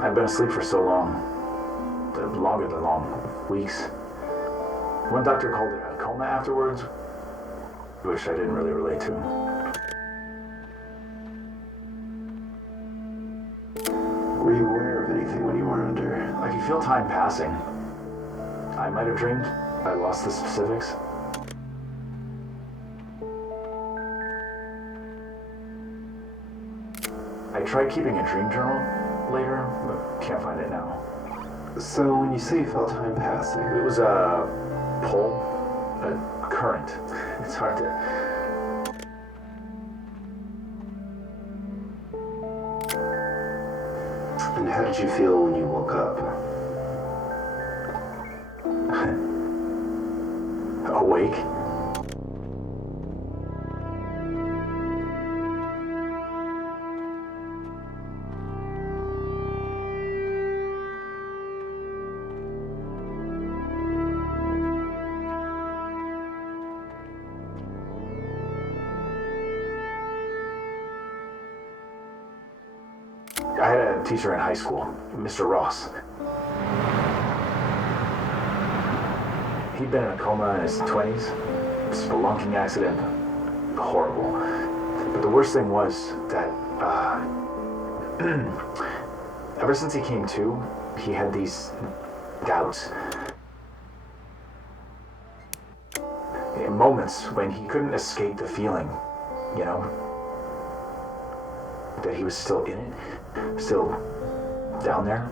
I've been asleep for so long. Longer than long. Weeks. One doctor called it a coma afterwards, which I didn't really relate to. Were you aware of anything when you were under? I could feel time passing. I might have dreamed. I lost the specifics. I tried keeping a dream journal later, but can't find it now. So when you say you felt time passing... It was a pull, a current. It's hard to... And how did you feel when you woke up? Awake? I had a teacher in high school, Mr. Ross. He'd been in a coma in his 20s. Spelunking accident. Horrible. But the worst thing was that, ever since he came to, he had these doubts. In moments when he couldn't escape the feeling, you know? That he was still in it. Still down there.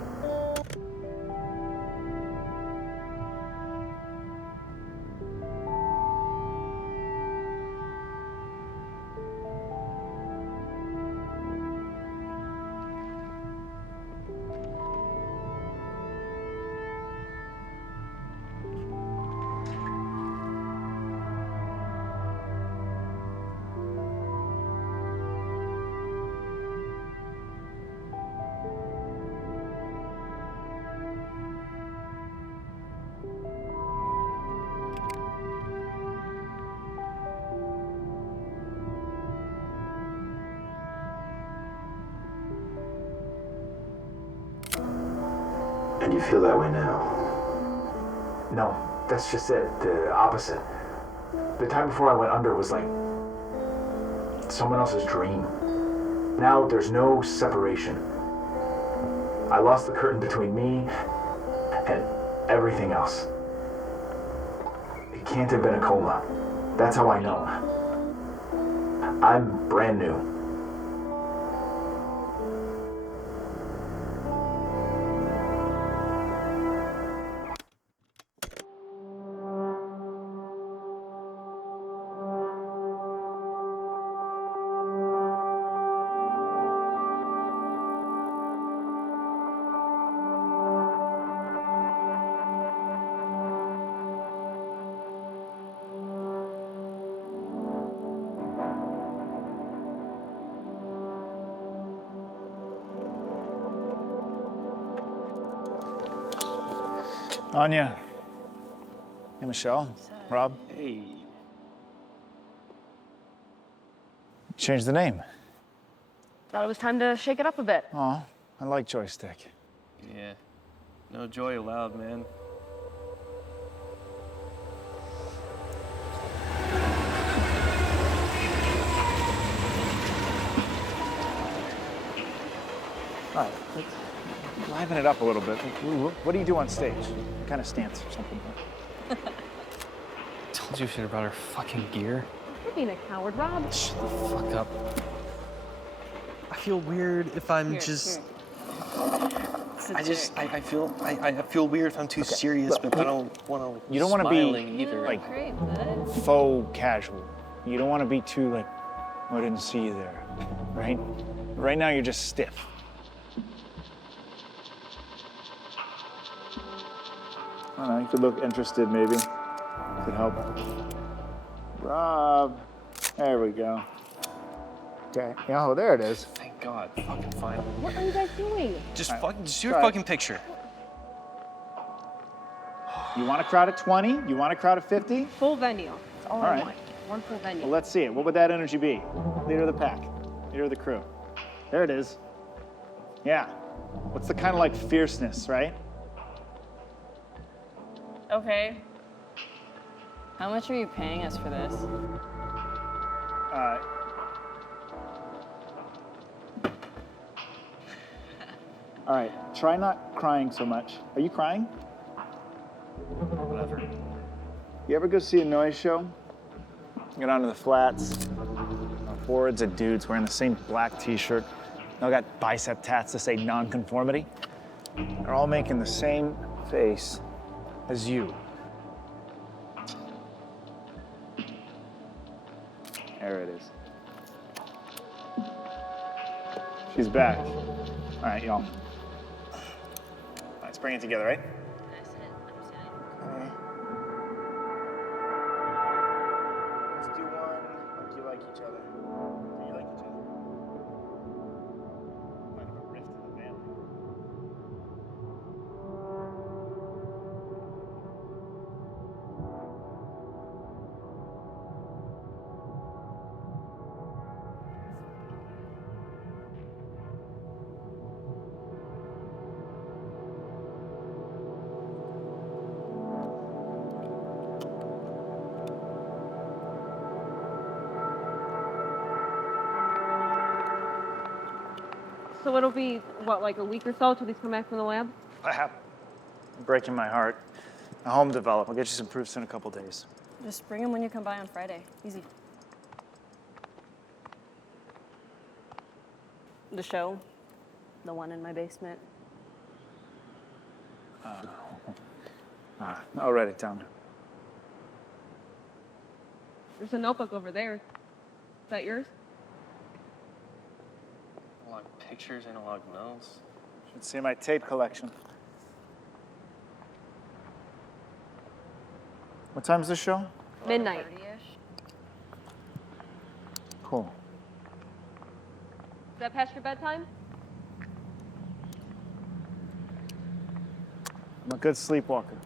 And you feel that way now? No, that's just it. The opposite. The time before I went under was like someone else's dream. Now there's no separation. I lost the curtain between me and everything else. It can't have been a coma. That's how I know. I'm brand new. Anya. Hey, Michelle. Rob. Hey. Change the name. Thought it was time to shake it up a bit. Oh, I like joystick. Yeah. No joy allowed, man. All right, let's liven it up a little bit. What do you do on stage? What kind of stance or something? Told you shit about her fucking gear. You're being a coward, Rob. Shut the fuck up. I feel weird if I'm Here. I feel weird if I'm too serious, look, but I don't want to. You don't want to be either. like Great, bud. faux casual. You don't want to be too like, oh, I didn't see you there, right? Right now you're just stiff. I don't know, you could look interested maybe. Could help. Rob. There we go. Okay. Oh, there it is. Thank God. Fucking fine. What are you guys doing? Just All right. do your All right. fucking picture. You want a crowd of 20? You want a crowd of 50? Full venue. That's all All I right. want. One full venue. Well, let's see it. What would that energy be? Leader of the pack. Leader of the crew. There it is. Yeah. What's the kind of like fierceness, right? Okay. How much are you paying us for this? All right, try not crying so much. Are you crying? Whatever. You ever go see a noise show? Go down to the flats. Hordes of dudes wearing the same black t-shirt. They all got bicep tats that say nonconformity. They're all making the same face as you. There it is. She's back. All right, y'all. Let's bring it together, right? Okay. Let's do one like you like each other. Do you like each other? Might have a rift in the family. So it'll be, what, like a week or so till these come back from the lab? I'm breaking my heart. A home develop. I'll get you some proofs in a couple days. Just bring them when you come by on Friday. Easy. The show? The one in my basement? I'll write it down. There's a notebook over there. Is that yours? Analog pictures, analog notes. Should see my tape collection. What time's the show? Midnight. Cool. Is that past your bedtime? I'm a good sleepwalker.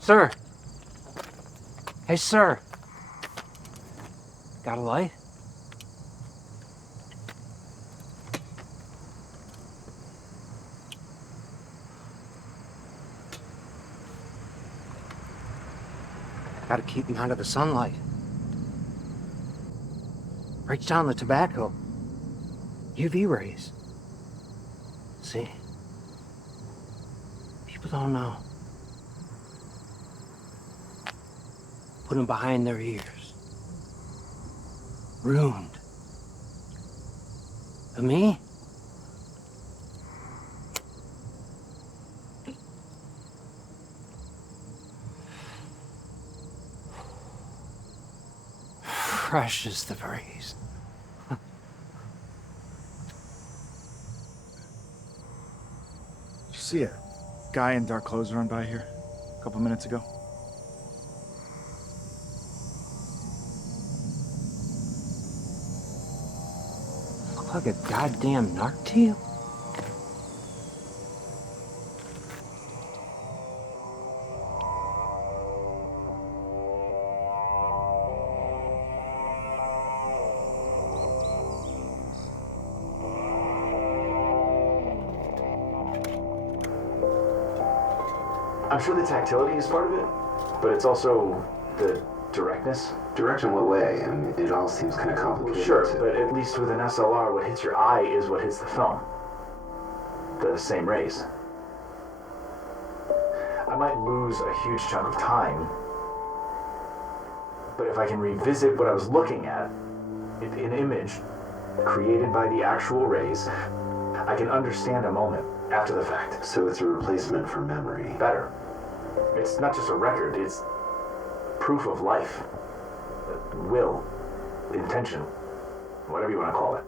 Sir. Hey, sir. Got a light? Gotta keep him out of the sunlight. Breaks down the tobacco. UV rays. See? People don't know. Put them behind their ears. Ruined. But me? Fresh as the breeze. Did you see a guy in dark clothes run by here a couple minutes ago? Look like a goddamn narc to you? I'm sure the tactility is part of it, but it's also the directness. Direct in what way? I mean, it all seems kind of complicated. Sure, but at least with an SLR, what hits your eye is what hits the film. The same rays. I might lose a huge chunk of time, but if I can revisit what I was looking at, an image created by the actual rays, I can understand a moment after the fact. So it's a replacement for memory. Better. It's not just a record, it's proof of life. Will. Intention. Whatever you want to call it.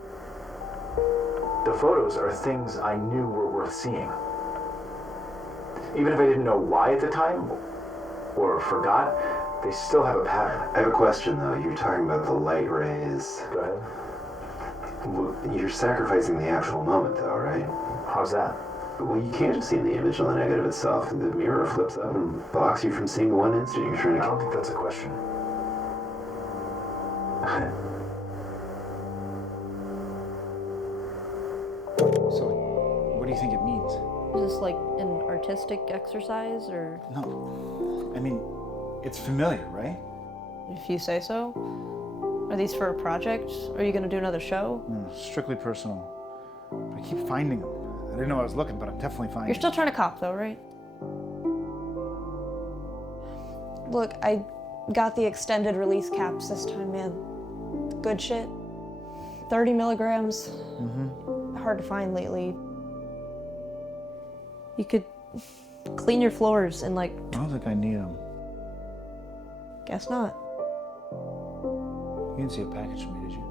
The photos are things I knew were worth seeing. Even if I didn't know why at the time, or forgot, they still have a pattern. I have a question, though. You're talking about the light rays. Go ahead. You're sacrificing the actual moment, though, right? How's that? Well, you can't just see the image on the negative itself. The mirror flips up and blocks you from seeing the one instant you're trying I to... don't think that's a question. So, what do you think it means? Is this like an artistic exercise, or? No. I mean, it's familiar, right? If you say so. Are these for a project? Are you gonna do another show? Strictly personal. But I keep finding them. I didn't know I was looking, but I'm definitely finding You're still trying to cop though, right? Look, I got the extended release caps this time, man. Good shit. 30 milligrams. Hard to find lately. You could clean your floors in like... I don't think I need them. Guess not. You didn't see a package from me, did you?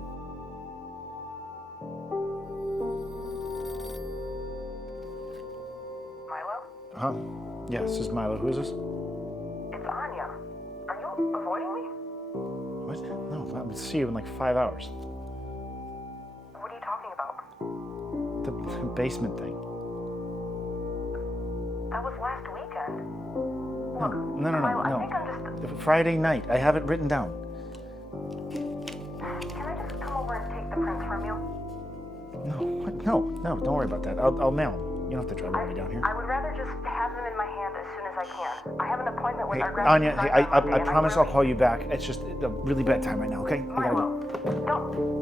Milo? Huh? Yeah, this is Milo. Who is this? It's Anya. Are you avoiding me? What? No, I'll see you in like 5 hours. What are you talking about? The basement thing. That was last weekend. No. Milo, I think I'm just... Friday night. I have it written down. Can I just come over and take the prints from you? No, what? No, don't worry about that. I'll mail them. You don't have to drive all the way down here. I would rather just have them in my hand as soon as I can. I have an appointment with Hey, our graphic Anya, designer I Monday, and promise I'll really- call you back. It's just a really bad time right now, okay? I gotta go. Milo, don't...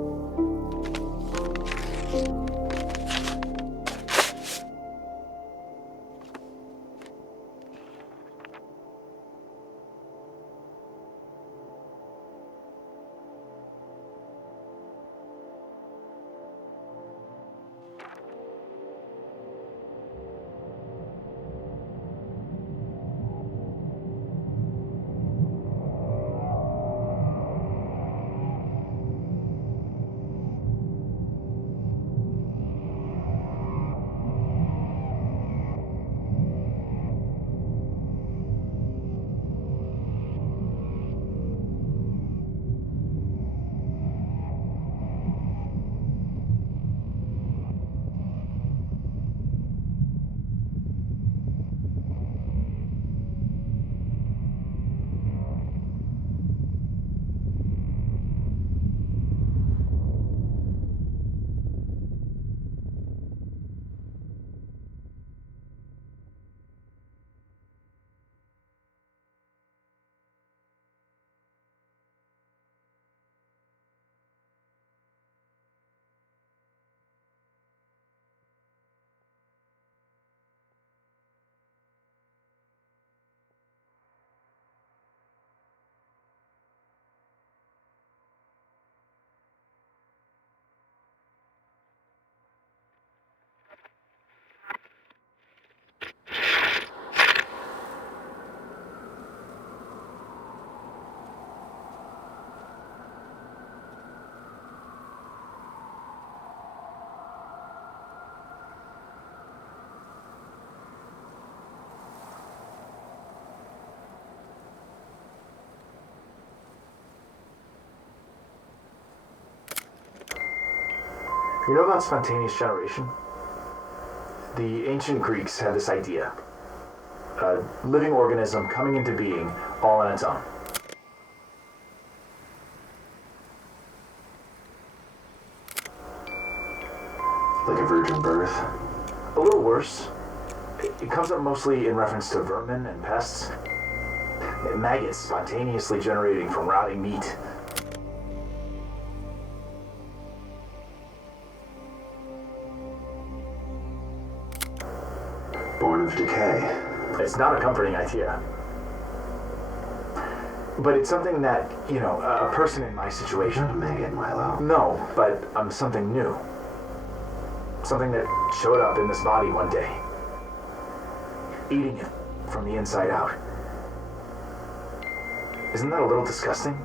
You know about spontaneous generation? The ancient Greeks had this idea. A living organism coming into being all on its own. Like a virgin birth. A little worse. It comes up mostly in reference to vermin and pests. Maggots spontaneously generating from rotting meat. Born of decay. It's not a comforting idea. But it's something that, a person in my situation... Not a maggot, Milo. No, but something new. Something that showed up in this body one day. Eating it from the inside out. Isn't that a little disgusting?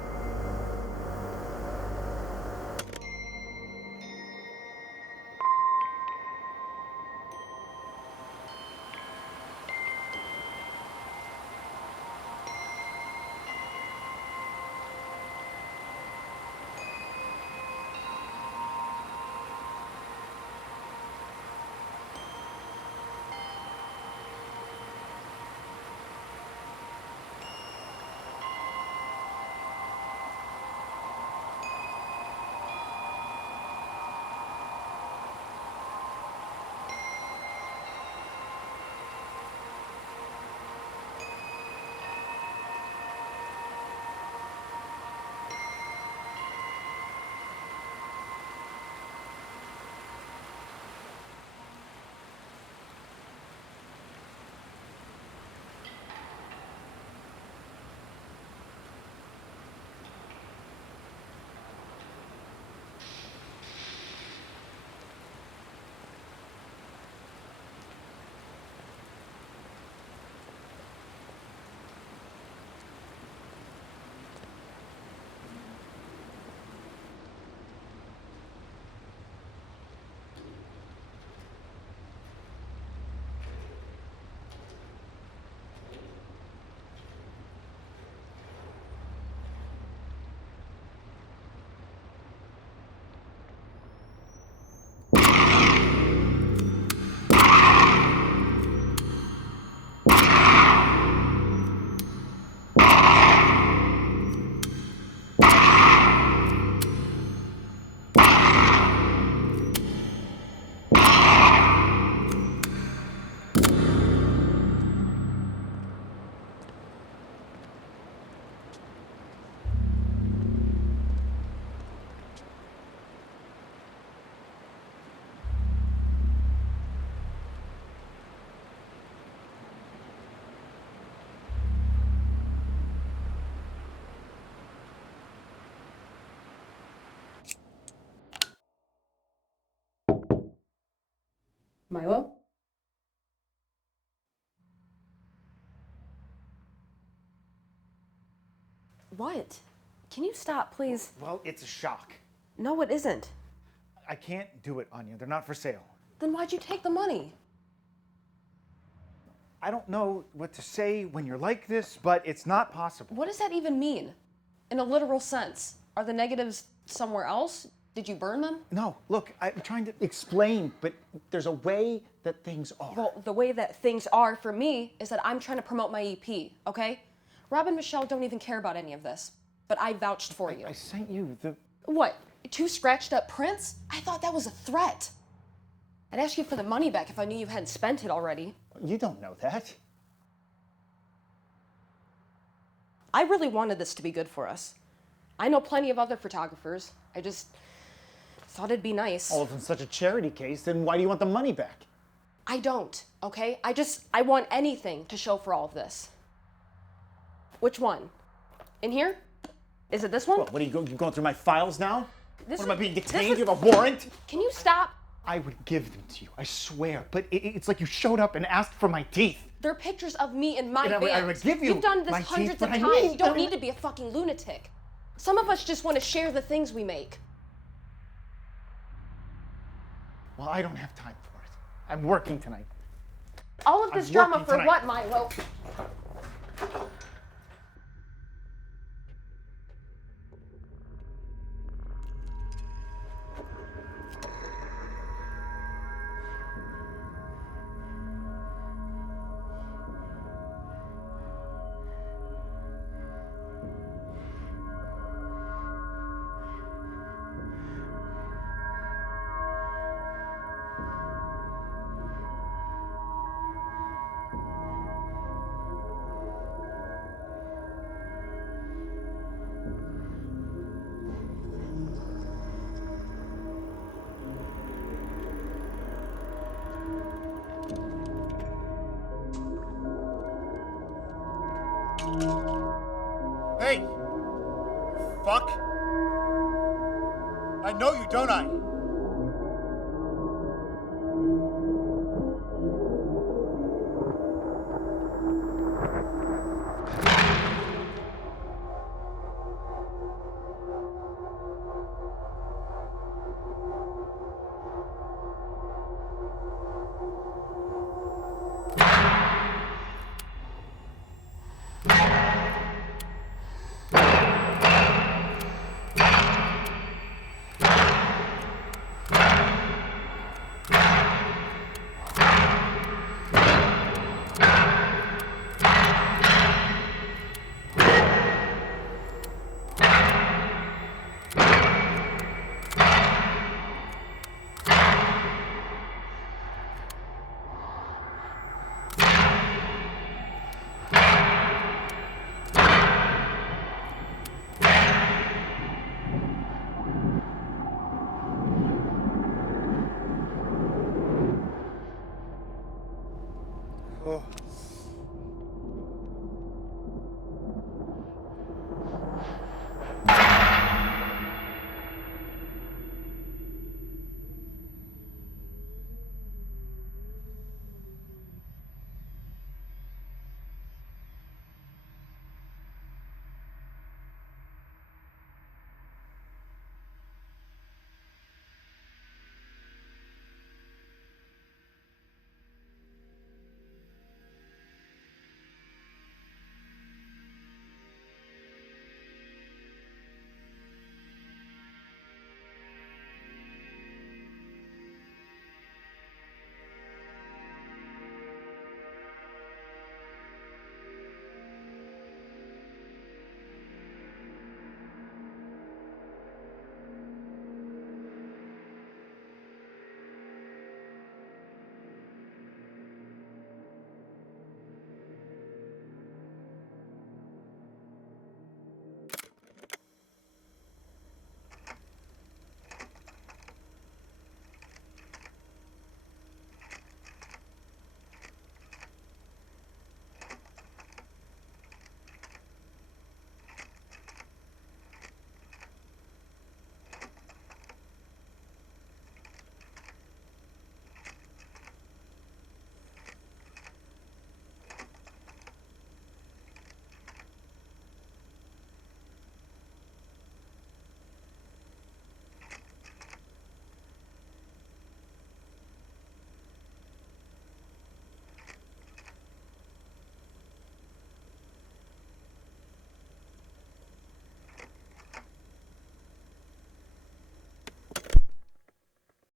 Milo? What? Can you stop, please? Well, it's a shock. No, it isn't. I can't do it, Anya. They're not for sale. Then why'd you take the money? I don't know what to say when you're like this, but it's not possible. What does that even mean? In a literal sense? Are the negatives somewhere else? Did you burn them? No, look, I'm trying to explain, but there's a way that things are. Well, the way that things are for me is that I'm trying to promote my EP, okay? Rob and Michelle don't even care about any of this, but I vouched for you. I sent you the... What? 2 scratched up prints? I thought that was a threat. I'd ask you for the money back if I knew you hadn't spent it already. You don't know that. I really wanted this to be good for us. I know plenty of other photographers. I just thought it'd be nice. Oh, if it's such a charity case, then why do you want the money back? I don't, okay? I want anything to show for all of this. Which one? In here? Is it this one? Well, what are you going through my files now? This What am I is- being this detained? is- You have a warrant? Can you stop? I would give them to you, I swear. But it's like you showed up and asked for my teeth. They're pictures of me and my And band. I would give you You've done this my teeth, hundreds of but I times. need You don't them. need to be a fucking lunatic. Some of us just want to share the things we make. Well, I don't have time for it. I'm working tonight. All of this I'm drama working for tonight. what, Milo? know you, don't I?